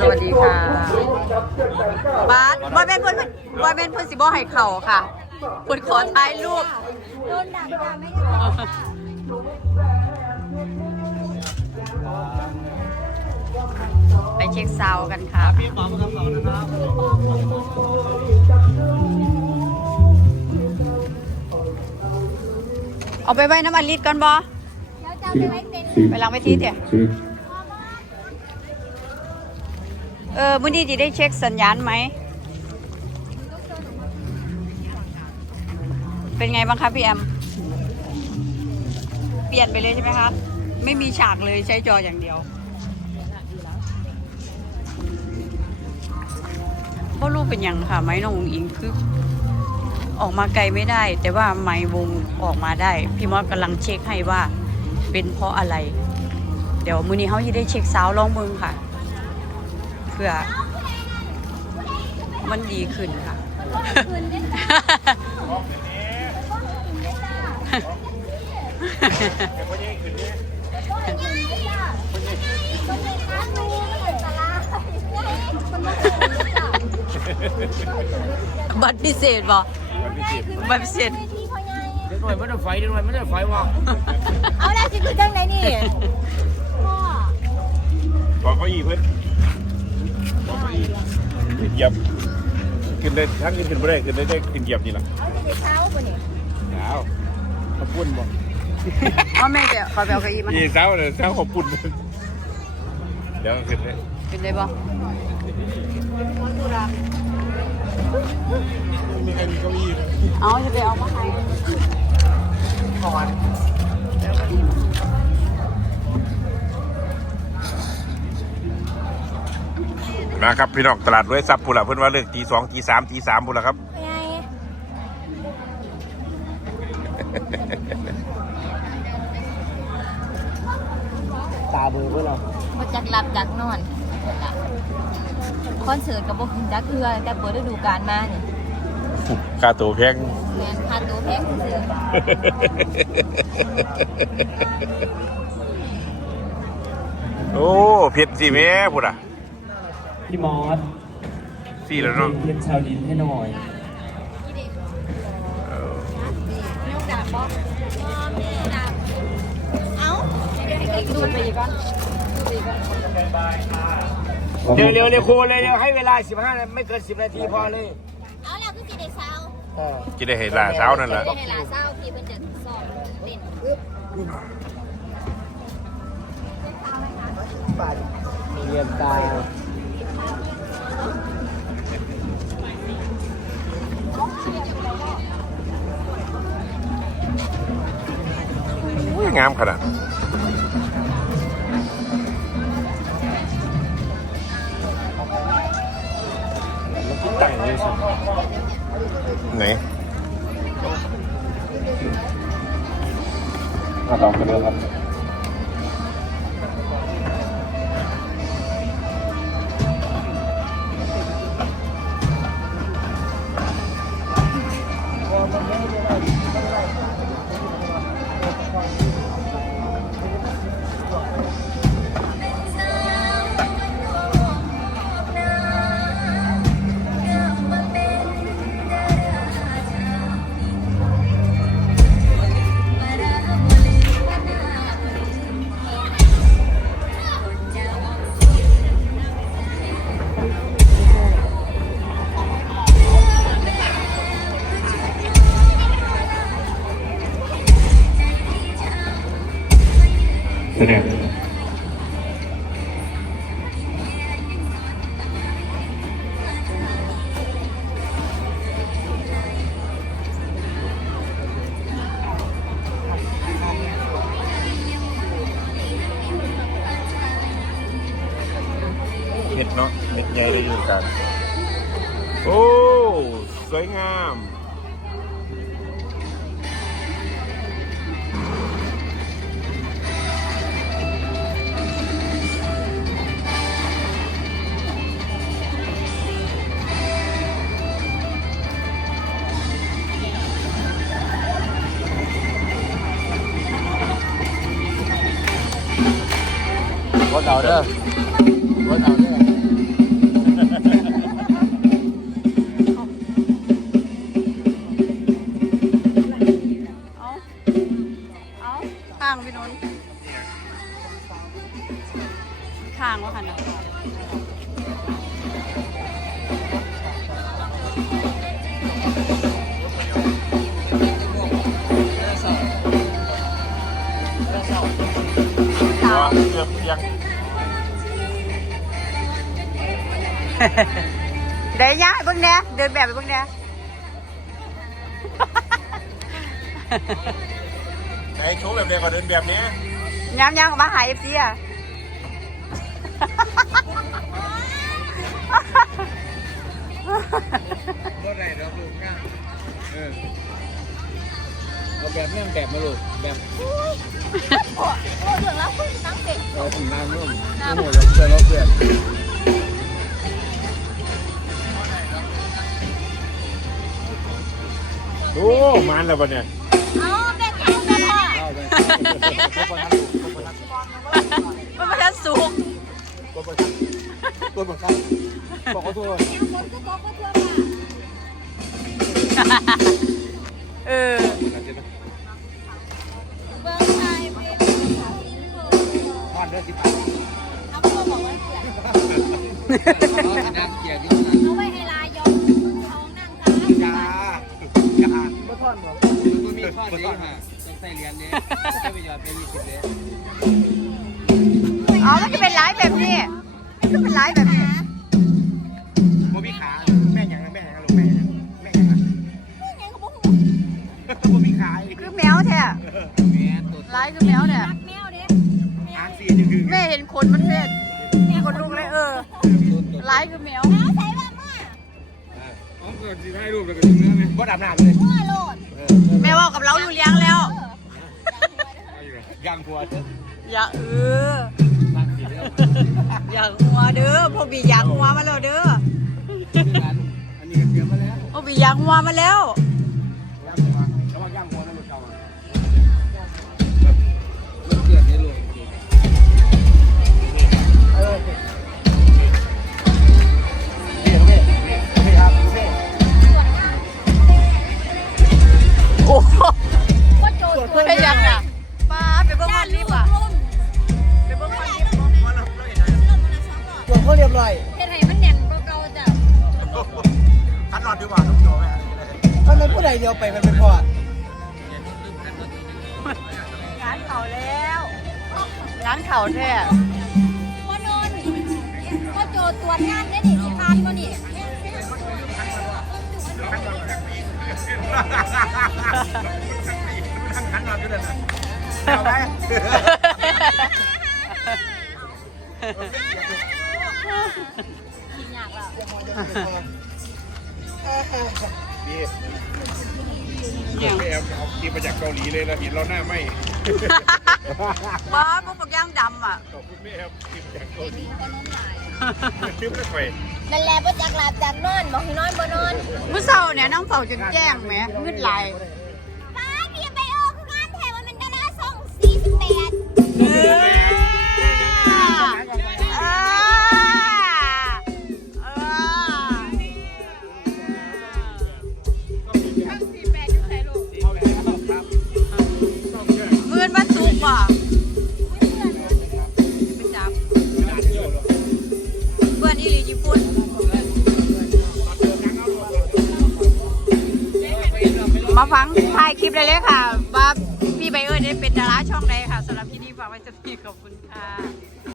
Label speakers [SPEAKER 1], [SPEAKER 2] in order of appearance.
[SPEAKER 1] สวัสดีค่ะบาสบอยเป็นเพื่อนบอยเป็นเพื่อนสิบอให้เข่าค่ะเพื่อนขอถ่ายรูป
[SPEAKER 2] โดนด่าด่าไม่ได้
[SPEAKER 1] ไปเช็คซาวด์กันค่ะเอาไปไว้น้ำมันลิดก่อนบอ
[SPEAKER 2] แล้วจะเอาไปไว้เต็นท์
[SPEAKER 1] ไปหลังเวทีเถอะ เออมื่อนี้จะได้เช็คสัญญาณไหม เป็นไงบ้างคะพี่แอม เปลี่ยนไปเลยใช่ไหมคะ ไม่มีฉากเลยใช้จออย่างเดียวเพราะรูปเป็นอย่างค่ะ ไม้น้องอิงคือออกมาไกลไม่ได้ แต่ว่าไม้วงออกมาได้ พี่มอสกำลังเช็คให้ว่าเป็นเพราะอะไร เดี๋ยวมือนี้เขาจะได้เช็คซาวลองเมืองค่ะ พื่อ มันดีขึ้นค่ะ
[SPEAKER 2] คืนได้จ้าคนยังจ้าคนยังค้าดูมันเป็นตลาดคนมาคืนจ้า
[SPEAKER 1] บัตรพิเศษบ่บัตรพิเศษ
[SPEAKER 2] ที่พ่อใหญ่
[SPEAKER 3] เดี๋ยวหน่อยไม่ได้ไฟเดี๋ยวหน่อยไม่ได้ไฟว่ะ
[SPEAKER 2] เอาแล้วสิคือจังไหนนี่พ่อ
[SPEAKER 4] บอกเขาอีกเพื่อนบอกเขาอีกเหยียบขึ้นได้ทั้งขึ้นขึ้นไม่ได้ขึ้นได้ได้ขึ้นเหยียบนี่แหละ
[SPEAKER 2] เอาจะได้เช้าป่ะเนี่ย
[SPEAKER 4] สาวขอบปุ่นบอก
[SPEAKER 1] เอาแม่เดี๋ยวขอไปเอาเก้าอี้มา
[SPEAKER 4] นี่สาวเลยสาวขอบปุ่นเดี๋ยวขึ้นได้
[SPEAKER 1] เป็นได้บ่
[SPEAKER 4] มีใครมีเก้าอี้ไหม
[SPEAKER 1] เอาจะไปเอามาให้
[SPEAKER 4] นะครับพี่น้องตลาดด้วยซับปุระเพื่อนว่าเลิกตีสองตีสามตีสามปุระครับ
[SPEAKER 2] เป็นไง
[SPEAKER 3] ตาเบอร์เพื่อนเรา
[SPEAKER 2] มาจากหลับจากนอนคอนเสิร์ตกับพวกคุณจักเทือแต่เปิดฤดูกาลมาเนี่ย
[SPEAKER 4] ค่าตัวแพง
[SPEAKER 2] แมนค่าตัวแพงซื่อ
[SPEAKER 4] โอ้เผ็ดสิแม่ปุระ
[SPEAKER 3] พี่มอส
[SPEAKER 4] สี่แล้วเนาะ
[SPEAKER 3] เพื่อนชาวดินให้หน่อย
[SPEAKER 2] เอ้า
[SPEAKER 1] ดูดไปอีกก่อน
[SPEAKER 3] เร็วเร็วเร็วครูเลยเร็วให้เวลา15ไม่เกิน10นาทีพอเลย
[SPEAKER 2] เอาแล้วคือสิได้เช้า
[SPEAKER 3] เออ
[SPEAKER 4] จะได้เห็นลาเช้านั่นแหละ
[SPEAKER 2] ได้หลาเช้าพี่เพิ่นจะสอบเต้น
[SPEAKER 3] เรียนตา
[SPEAKER 4] อุ้ย งามขนาดไหน
[SPEAKER 3] มาลองกันเลยครับ
[SPEAKER 4] แสดงเม็ดเนาะเม็ดใหญ่ได้อยู่กัน โอ้ สวยงาม
[SPEAKER 3] รถเอาเด้อรถเอาเด้อ
[SPEAKER 2] ข้า
[SPEAKER 1] งพี่นนทข้าง
[SPEAKER 2] ว่า
[SPEAKER 4] ค่ะน กือบยัง
[SPEAKER 1] เดี๋ยวย่าไปเบิ่งแหน่เดินแบบไปเบิ่งแหน่
[SPEAKER 4] ไหนโชว์แบบเดียวกับเดินแบบนี้
[SPEAKER 1] ย้ำย้ำออกมาหาเอฟซีอะ
[SPEAKER 3] เอาแบบนี้แบบมาลูกแบบ
[SPEAKER 2] โอ้โอ้ถึงแล้วคุณตั้งเด็ก
[SPEAKER 3] เราถึงน้ำนุ่มน้ำหมดแล้วเพื่อนเราเพื่อน
[SPEAKER 4] โอ้มันแล้วปะเนี่ย
[SPEAKER 2] เอาแบ่งเอาแบ่งพ่อ
[SPEAKER 3] เข้าไปเข้าไปทันเข้าไปทัน
[SPEAKER 1] มันมาทันสูง
[SPEAKER 3] ตัวประทันตัวประทันบอกเขาตัว
[SPEAKER 2] คนก็บอกก็เพื่อมา
[SPEAKER 1] เอ
[SPEAKER 2] เอาไว้ให้ลายยอมท้องนั่งค่ะ
[SPEAKER 3] ยายาบ่ทอดบ่มันมีทอดดีใส่เหรียญนี้จะไปหยอดไปยี่สิบเลย
[SPEAKER 1] อ๋อ มันจะเป็นไลฟ์แบบนี้มันจะเป็นไลฟ์แบบนี้
[SPEAKER 3] โมมีขา แม่ยังแม่ยังลูกแม่ยังแม่ยัง
[SPEAKER 2] ยังกบอก
[SPEAKER 3] โมมีขา
[SPEAKER 1] คือแมวแท้
[SPEAKER 3] แม่ตัว
[SPEAKER 1] ลฟ์คือแมวเนี่ย
[SPEAKER 2] แมวเด้
[SPEAKER 3] หางสีนี่คือ
[SPEAKER 1] แม่เห็นขนมันเพ็ดขน ไลฟ์คือแมว
[SPEAKER 2] เอาใส่ว่าเมื่อ
[SPEAKER 3] อ๋อก็สิให้รูปแล้วก็ดึงเนื้อไหมบ่ดับน้ำเลย
[SPEAKER 2] เมื่อโหลด
[SPEAKER 1] แม่ว่ากับเราอยู่เลี้ยงแล้ว
[SPEAKER 3] ย่างหัว
[SPEAKER 1] อย่าเออ
[SPEAKER 3] บ้านสีเดียว
[SPEAKER 1] อย่าหัวเด้อพ่อบีอยากหัวมาแล้วเด้อ
[SPEAKER 3] อันนี้ก็เตรียมมาแล้ว
[SPEAKER 1] พ่อบีอยากหัวมาแล้ว
[SPEAKER 2] ใด
[SPEAKER 3] เดียวไปมันเป็นพอ
[SPEAKER 1] งานเข่าแล้วงานเข่าแท้
[SPEAKER 2] ว่านนก็โจตรวจงานได้นี่สิพานบ่นี่
[SPEAKER 3] ทันหลอดอยู่เด้อเอาไหม
[SPEAKER 2] กินยากแล้ว
[SPEAKER 4] ดีแอบเอาทีมาจากเกาหลีเลยเราเห็นเราหน้าไหม
[SPEAKER 1] ป้าพวกปักย่างดำอะ
[SPEAKER 4] ขอบคุณแม่ครับทีมาจากเกาหลี
[SPEAKER 2] ขนมหลาย
[SPEAKER 4] ลืมแล้วไป
[SPEAKER 2] นั่นแหละบ่จากหลับจากนอนบอกให้นอนบ่นอน
[SPEAKER 1] เมื่อเช้าเนี่ยน้องเฝ้าจนแจ้งแหมงึดไหล ฟังถ่ายคลิปเลยเลยค่ะ ว่าพี่ไบเออร์ได้เป็นดาราช่องใดค่ะสำหรับที่นี่ฝากไว้จะพี่ขอบคุณค่ะ